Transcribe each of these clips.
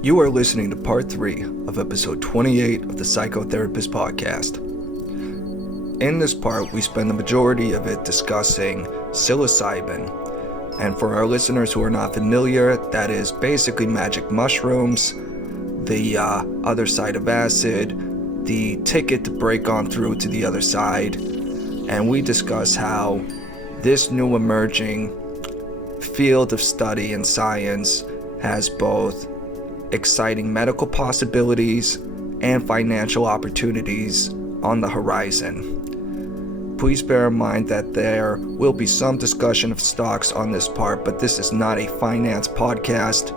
You are listening to part 3 of episode 28 of the Psychotherapist Podcast. In this part, we spend the majority of it discussing psilocybin. And for our listeners who are not familiar, that is basically magic mushrooms, the other side of acid, the ticket to break on through to the other side. And we discuss how this new emerging field of study and science has both exciting medical possibilities and financial opportunities on the horizon. Please bear in mind that there will be some discussion of stocks on this part, but this is not a finance podcast.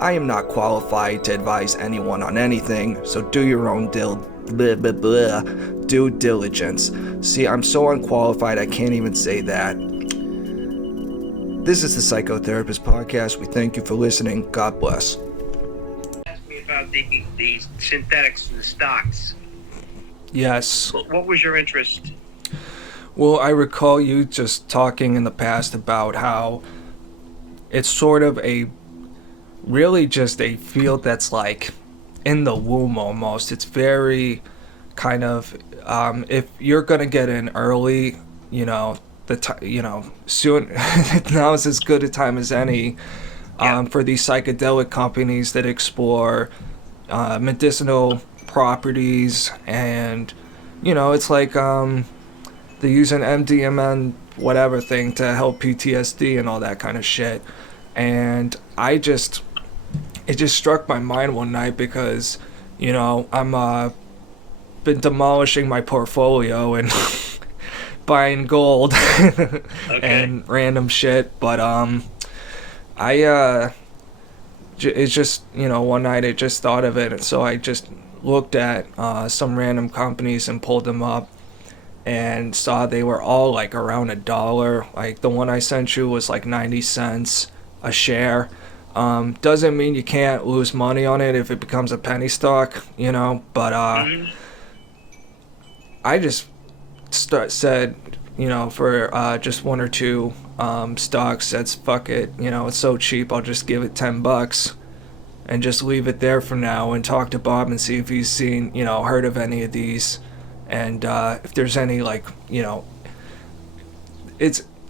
I am not qualified to advise anyone on anything, so do your own due diligence. See, I'm so unqualified I can't even say that. This is the Psychotherapist Podcast. We thank you for listening. God bless. About the synthetics and the stocks. Yes. What was your interest? Well, I recall you just talking in the past about how it's sort of really just a field that's like in the womb almost. It's very kind of, if you're going to get in early, soon, now is as good a time as any. For these psychedelic companies that explore medicinal properties, and it's like they use an MDMA whatever thing to help PTSD and all that kind of shit. And it just struck my mind one night because I'm been demolishing my portfolio and buying gold and random shit, but it's just, one night I just thought of it, and so I just looked at some random companies and pulled them up and saw they were all like around $1. Like the one I sent you was like 90 cents a share. Doesn't mean you can't lose money on it if it becomes a penny stock, but I just said, for just one or two stocks, that's fuck it, it's so cheap, I'll just give it $10 and just leave it there for now and talk to Bob and see if he's seen, heard of any of these, and if there's any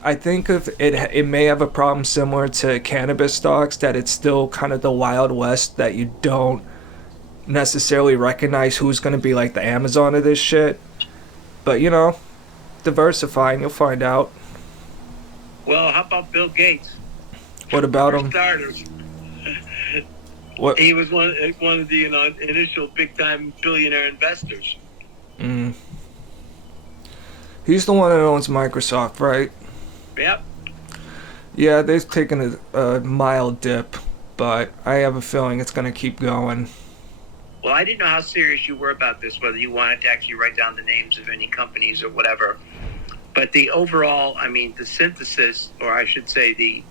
I think of it may have a problem similar to cannabis stocks, that it's still kind of the Wild West, that you don't necessarily recognize who's going to be like the Amazon of this shit, but diversify and you'll find out. Well, how about Bill Gates? What about him? Starters. What? He was one of the initial big-time billionaire investors. He's the one that owns Microsoft, right? Yep. Yeah, they've taken a mild dip, but I have a feeling it's going to keep going. Well, I didn't know how serious you were about this, whether you wanted to actually write down the names of any companies or whatever. But the overall, the synthesis, or I should say the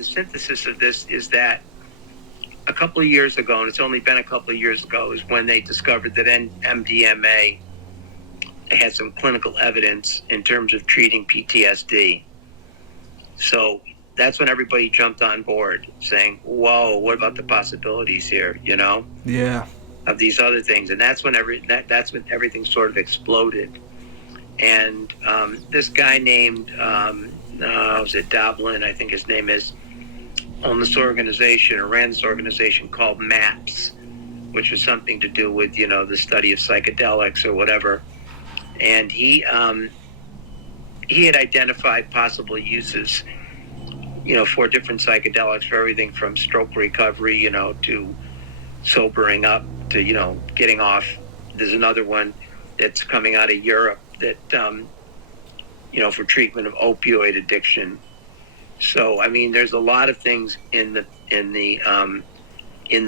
synthesis of this is that a couple of years ago, and it's only been a couple of years ago, is when they discovered that MDMA had some clinical evidence in terms of treating PTSD. So that's when everybody jumped on board, saying, whoa, what about the possibilities here, Yeah. of these other things. And that's when everything sort of exploded. And this guy named, was it Doblin, I think his name is, owned this organization, or ran this organization called MAPS, which was something to do with, the study of psychedelics or whatever. And he had identified possible uses, for different psychedelics, for everything from stroke recovery, to sobering up, to, getting off. There's another one that's coming out of Europe that, for treatment of opioid addiction. So, there's a lot of things in the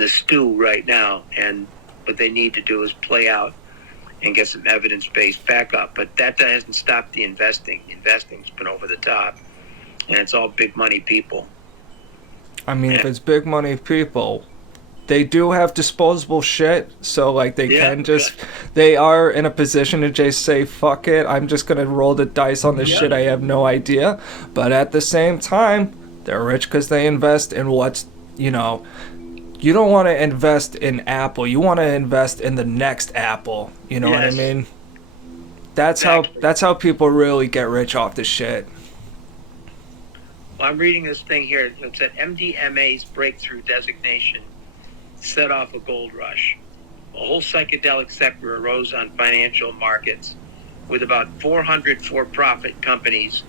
stew right now, and what they need to do is play out and get some evidence-based backup. But that hasn't stopped the investing. Investing's been over the top, and it's all big money people. If it's big money people, they do have disposable shit, so they are in a position to just say, fuck it, I'm just gonna roll the dice on this shit, I have no idea. But at the same time, they're rich because they invest in what's, you don't want to invest in Apple. You want to invest in the next Apple. You know what I mean? That's how people really get rich off this shit. Well, I'm reading this thing here. It said MDMA's breakthrough designation set off a gold rush. The whole psychedelic sector arose on financial markets, with about 400 for-profit companies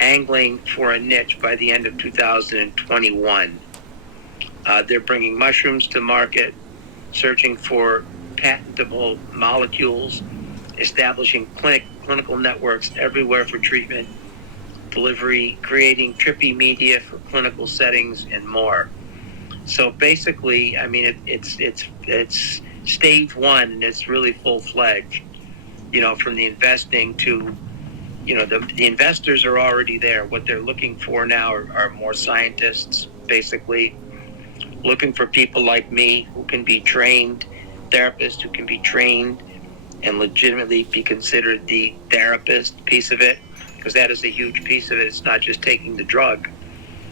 angling for a niche by the end of 2021. They're bringing mushrooms to market, searching for patentable molecules, establishing clinical networks everywhere for treatment, delivery, creating trippy media for clinical settings, and more. So basically, I mean, it's stage one, and it's really full-fledged. You know, from the investing to, you know, the investors are already there. What they're looking for now are more scientists, basically looking for people like me who can be trained, therapists who can be trained and legitimately be considered the therapist piece of it, because that is a huge piece of it. It's not just taking the drug,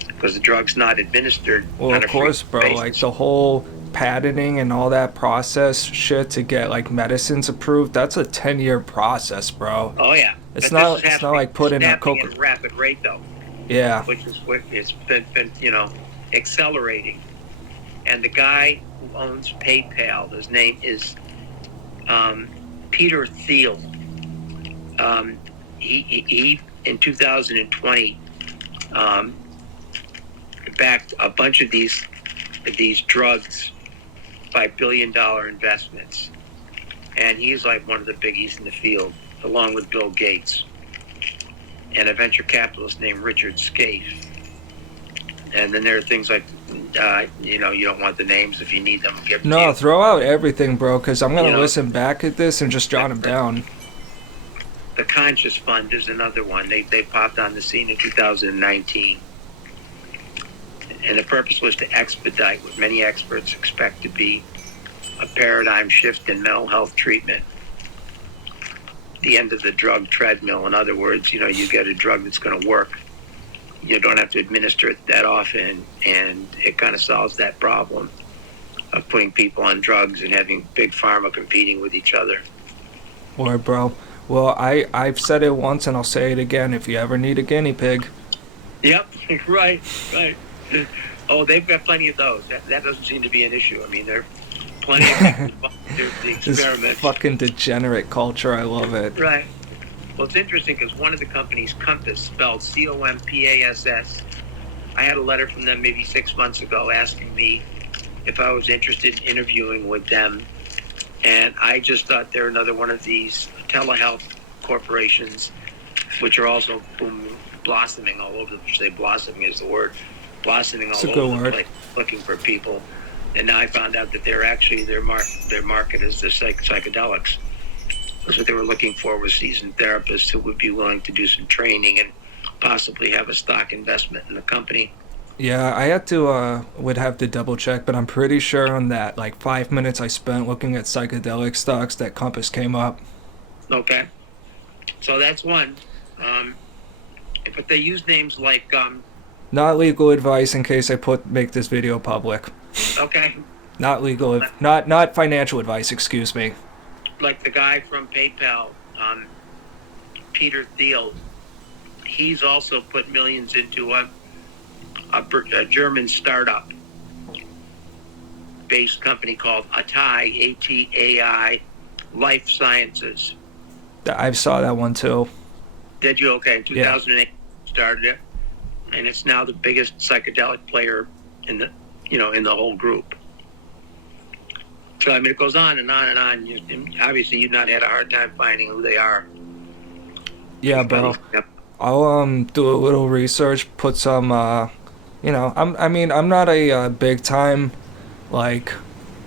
because the drug's not administered. Well, of course, bro. Basis. Like the whole patenting and all that process shit to get like medicines approved, that's a 10-year process, bro. Oh yeah. It's not like putting a Coca. At a rapid rate though. Yeah. Which is what it's been you know, accelerating. And the guy who owns PayPal, his name is Peter Thiel. He in 2020 backed a bunch of these drugs by billion-dollar investments, and he's like one of the biggies in the field, along with Bill Gates and a venture capitalist named Richard Scaife. And then there are things like, you know, you don't want the names. If you need them, give them to you. Throw out everything, bro, because I'm going to listen back at this and just jot them down. The Conscious Fund is another one. They popped on the scene in 2019. And the purpose was to expedite what many experts expect to be a paradigm shift in mental health treatment. The end of the drug treadmill. In other words, you know, you get a drug that's going to work. You don't have to administer it that often, and it kind of solves that problem of putting people on drugs and having big pharma competing with each other. Word, bro. Well, I've said it once and I'll say it again. If you ever need a guinea pig. Yep, right. Oh, they've got plenty of those. That doesn't seem to be an issue. I mean, there are plenty of people do the experiments. This fucking degenerate culture, I love it. Right. Well, it's interesting because one of the companies, Compass, spelled COMPASS, I had a letter from them maybe 6 months ago asking me if I was interested in interviewing with them. And I just thought they're another one of these telehealth corporations, which are also blossoming all over the place. Blossoming is the word. Blossoming all over the place, looking for people. And now I found out that they're actually, their market is the psychedelics. What they were looking for was seasoned therapists who would be willing to do some training and possibly have a stock investment in the company. Yeah, I would have to double check, but I'm pretty sure on that, like 5 minutes I spent looking at psychedelic stocks, that Compass came up. Okay. So that's one. But they use names like... not legal advice in case I make this video public. Okay. Not legal, not financial advice, excuse me. Like the guy from PayPal, Peter Thiel, he's also put millions into a German startup based company called ATAI, ATAI, Life Sciences. I saw that one too. Did you? Okay, in 2008 started it, and it's now the biggest psychedelic player in the whole group. So I mean, it goes on and on and on. Obviously, you've not had a hard time finding who they are. Yeah, bro. I'll do a little research, put some I'm not a big time like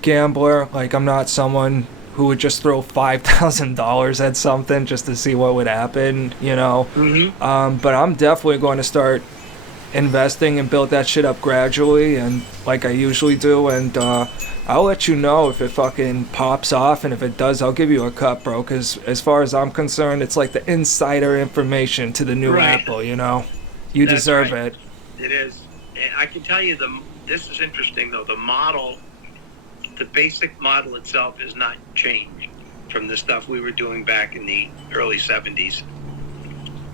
gambler. Like I'm not someone who would just throw $5,000 at something just to see what would happen, you know. Mm-hmm. But I'm definitely going to start investing and build that shit up gradually, and like I usually do, and I'll let you know if it fucking pops off, and if it does, I'll give you a cut, bro, because as far as I'm concerned, it's like the insider information to the new Apple, you know? You deserve it. It is. I can tell you this is interesting though. The basic model itself is not changed from the stuff we were doing back in the early 70s,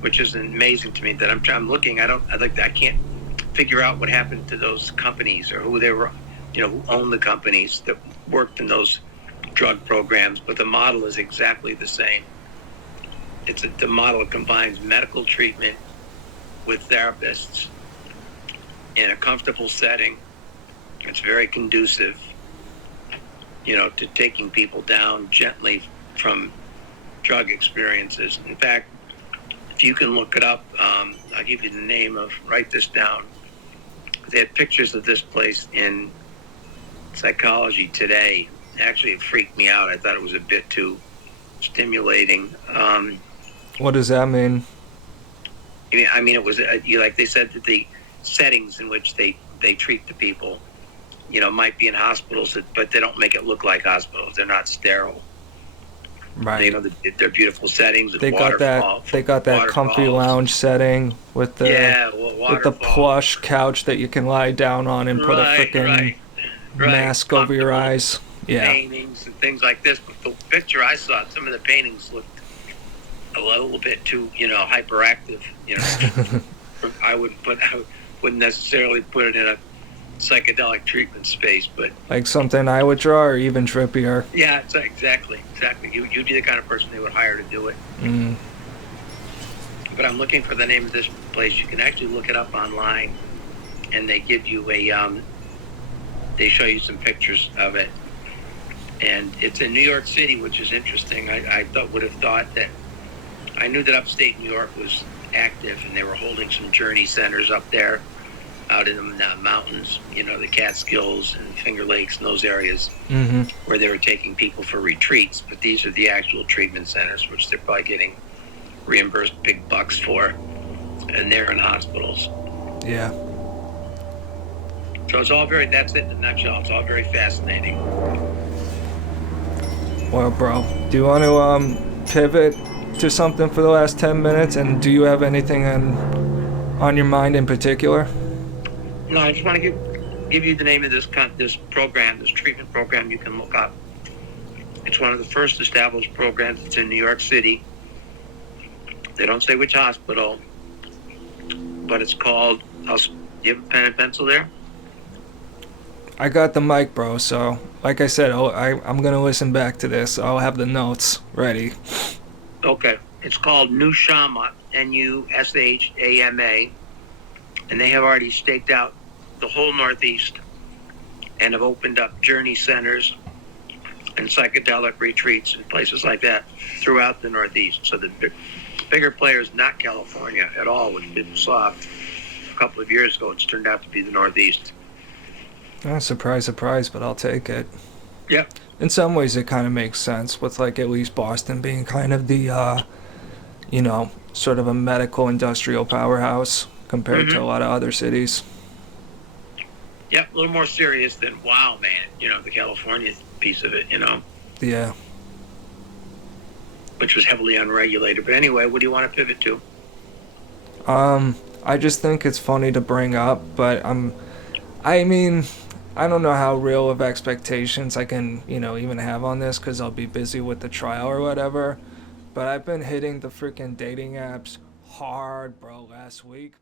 which is amazing to me. That I'm looking. I can't figure out what happened to those companies or who they were, who owned the companies that worked in those drug programs. But the model is exactly the same. The model combines medical treatment with therapists in a comfortable setting. It's very conducive, to taking people down gently from drug experiences. In fact, if you can look it up, I'll give you the name write this down. They had pictures of this place in Psychology Today. Actually, it freaked me out. I thought it was a bit too stimulating. What does that mean? I mean, it was like they said that the settings in which they treat the people, might be in hospitals, but they don't make it look like hospitals. They're not sterile. Right. They're beautiful settings. They got that comfy lounge setting with the plush couch that you can lie down on and put a freaking mask over your eyes. Yeah. Paintings and things like this. But the picture I saw, some of the paintings looked a little bit too, hyperactive. I wouldn't necessarily put it in a psychedelic treatment space, but like something I would draw, or even trippier. Yeah, exactly. You'd be the kind of person they would hire to do it. Mm. But I'm looking for the name of this place. You can actually look it up online, and they give you they show you some pictures of it, and it's in New York City, which is interesting. I would have thought that. I knew that upstate New York was active, and they were holding some journey centers up there, out in the mountains, the Catskills and Finger Lakes and those areas, mm-hmm. where they were taking people for retreats. But these are the actual treatment centers, which they're probably getting reimbursed big bucks for, and they're in hospitals. Yeah. So that's it in a nutshell. It's all very fascinating. Well, bro, do you want to pivot to something for the last 10 minutes, and do you have anything on your mind in particular? No, I just want to give you the name of this program, this treatment program you can look up. It's one of the first established programs. It's in New York City. They don't say which hospital, but it's called, do you have a pen and pencil there? I got the mic, bro, so like I said, I'm going to listen back to this. I'll have the notes ready. Okay. It's called Nushama, Nushama, and they have already staked out the whole Northeast and have opened up journey centers and psychedelic retreats and places like that throughout the Northeast. So the bigger players, not California at all, which didn't soft a couple of years ago. It's turned out to be the Northeast. Surprise, but I'll take it. Yep. In some ways, it kind of makes sense with, like, at least Boston being kind of the, sort of a medical industrial powerhouse compared mm-hmm. to a lot of other cities. Yep, a little more serious than, wow, man, the California piece of it, Yeah. Which was heavily unregulated. But anyway, what do you want to pivot to? I just think it's funny to bring up, but I don't know how real of expectations I can, even have on this, because I'll be busy with the trial or whatever. But I've been hitting the freaking dating apps hard, bro, last week.